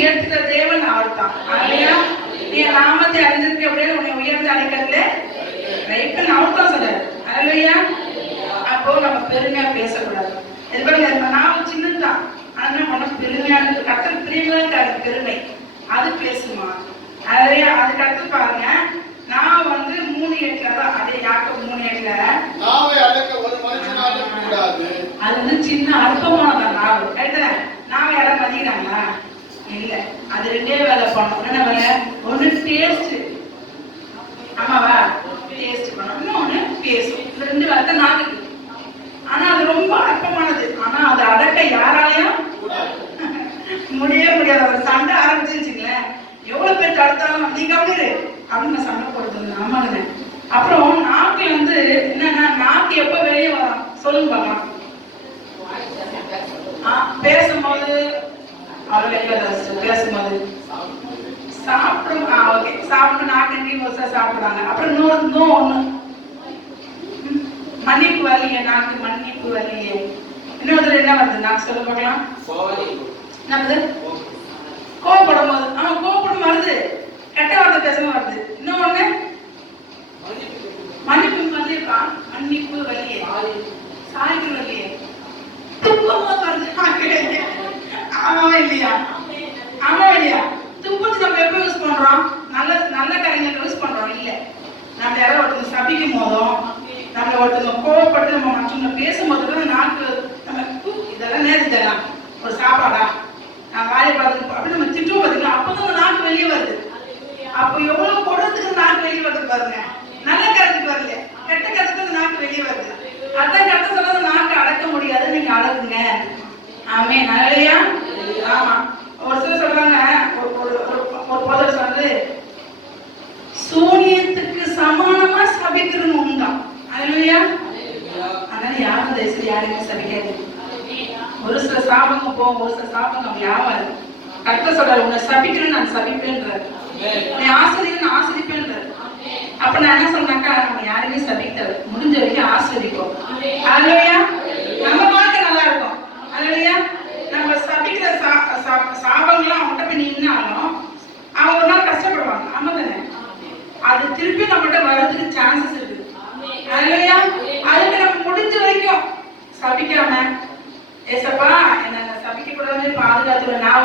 உயர்த்துகிற தேவன் அவர் தான். அல்லையா? நீ நாமத்தை அறிந்திருக்க அப்படின்னு உன்னை உயர்ந்து அழைக்கிறதுல ரைட்டுன்னு அவர் தான் சொல்றாரு. அல்லையா? அப்போ நம்ம பெருமையா பேசக்கூடாது. இது பாருங்க, நான் சின்னதுதான், ஆனா உனக்கு பெருமையானது கத்தல் பிரியமா பெருமை அது பேசுமா. அல்லையா? அதுக்கு அடுத்து பாருங்க, நான் வந்து 3:8 தான், அதே யாக்கோபு 3:8 நாவை அடக்க ஒரு மனுஷனால கூடாது. அது வந்து சின்ன அற்பமானதான் நாவு. ரைட்டா? நாவை யாரும் மதிக்கிறாங்களா? இல்ல. அது ரெண்டே வேலை பண்ணணும். என்ன வேலை? ஒண்ணு டேஸ்ட், ஆமாவா, டேஸ்ட் பண்ணணும், இன்னொன்னு பேசும். இந்த ரெண்டு வேலை நாக்கு. ஆனா அது ரொம்ப அற்பமானது. ஆனா அதை அடக்க யாராலையும் முடியவே முடியாது. ஒரு சண்டை ஆரம்பிச்சுங்களேன், எவ்வளவு பேர் தடுத்தாலும் நீங்க அப்படி அப்படின்னு சண்டை போடுறது. ஆமாங்க. அப்புறம் நாக்குல வந்து என்னன்னா, நாக்கு எப்ப வெளியே வரும் சொல்லுங்க பார்க்கலாம். பேசும்போது பேசும்போது சாப்பிடும். ஓகே, சாப்பிட்டு நாக்கு சாப்பிடுறாங்க. அப்புறம் இன்னொரு ஒண்ணு, மன்னிப்பு வரலையே, நாக்கு மன்னிப்பு வரலையே. இன்னொரு என்ன வருது நாக்கு சொல்ல பார்க்கலாம். என்னது? கோவப்படும் போது. ஆமா, கோவப்படும் வருது, கெட்ட வார்த்தை பேசவும் வருது. இன்னொன்னு மன்னிப்பு வரலையப்பா, மன்னிப்பு வரலையே, சாய்க்கு வரலையே, துப்பம் வருது. ஆமாவா இல்லையா? ஆமா இல்லையா? துப்பத்துக்கு நம்ம எப்ப யூஸ் பண்றோம்? நல்ல நல்ல காரியங்களுக்கு யூஸ் பண்றோம். இல்ல, நம்ம யாராவது ஒருத்தங்க சபிக்கும் போதும், நம்மள ஒருத்தங்க கோவப்பட்டு நம்ம மற்றவங்க பேசும்போது நாக்கு நம்ம இதெல்லாம் நேரிடலாம். ஒரு சாப்பாடா நான் வாயை பார்த்து அப்படி நம்ம திட்டம் பார்த்தீங்கன்னா அப்பதான் நாக்கு வெளியே வருது. அப்போ எவ்வளவு கொடுத்துக்கு நாக்கு வெளியே வருது பாருங்க. நல்ல கருத்துக்கு வரல, கெட்ட கருத்துக்கு நாக்கு வெளியே வருது. அதான் கட்ட சொன்னது, நாக்கு அடக்க முடியாது, நீங்க அடக்குங்க. ஆமே, நல்லையா? ஆமா. ஒரு சிலர் சொல்றாங்க, ஒரு போதர் சொல்றது, சூனியத்துக்கு சமானமா சபிக்கிறன்னு உண்டா. அல்லையா? அதனால யாரும் தயவுசெய்து யாருமே சபிக்காது. ஒரு சில சாபங்க போகும், ஒரு சில சாபங்க அவங்க யாவாது. கர்த்தர் சொல்றாரு, உன்னை சபிக்கிறேன்னு நான் சபிப்பேன்றாரு, உன்னை ஆசிரியர் ஆசிரிப்பேன்றாரு. அப்ப நான் என்ன சொன்னாக்கா, நம்ம யாருமே சபிக்காது, முடிஞ்ச வரைக்கும் ஆசிரிப்போம். அல்லையா? நம்ம வாழ்க்கை நல்லா இருக்கும். அல்லையா? நம்ம சபிக்கிற சாபங்கள்லாம் அவங்ககிட்ட போய் நின்னாலும் அவங்க ஒரு நாள் கஷ்டப்படுவாங்க. ஆமா தானே? அது திருப்பி நம்மகிட்ட வர்றதுக்கு சான்சஸ் இருக்குது. அல்லையா? அதுக்கு நம்ம முடிஞ்ச வரைக்கும் சபிக்காம, ஏசப்பா என்ன சபிக்க கூடாதுன்னு பாதுகாத்துருவேன். நான்